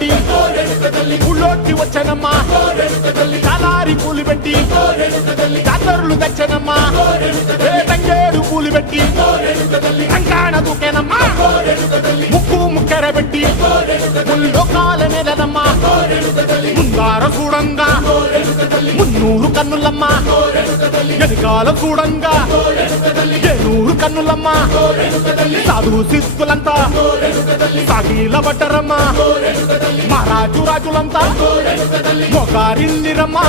పెట్టి ఊళ్ళోకి వచ్చనమ్మా చాలారి పూలు పెట్టి జాతరులు తెచ్చనమ్మా తంగేడు పూలు పెట్టి కంకాణ దూకేనమ్మా ముక్కు ముక్కెర పెట్టి ముల్లోకాల నెలనమ్మా ముందార చూడంగా మున్నూరు కన్నులమ్మా వెనకాల చూడంగా ఏనూరు కన్నులమ్మా సాధు శిస్తులంతా సాగిల పడ్డరమ్మా మహారాజు రాజులంతా మొగారిందిరమ్మా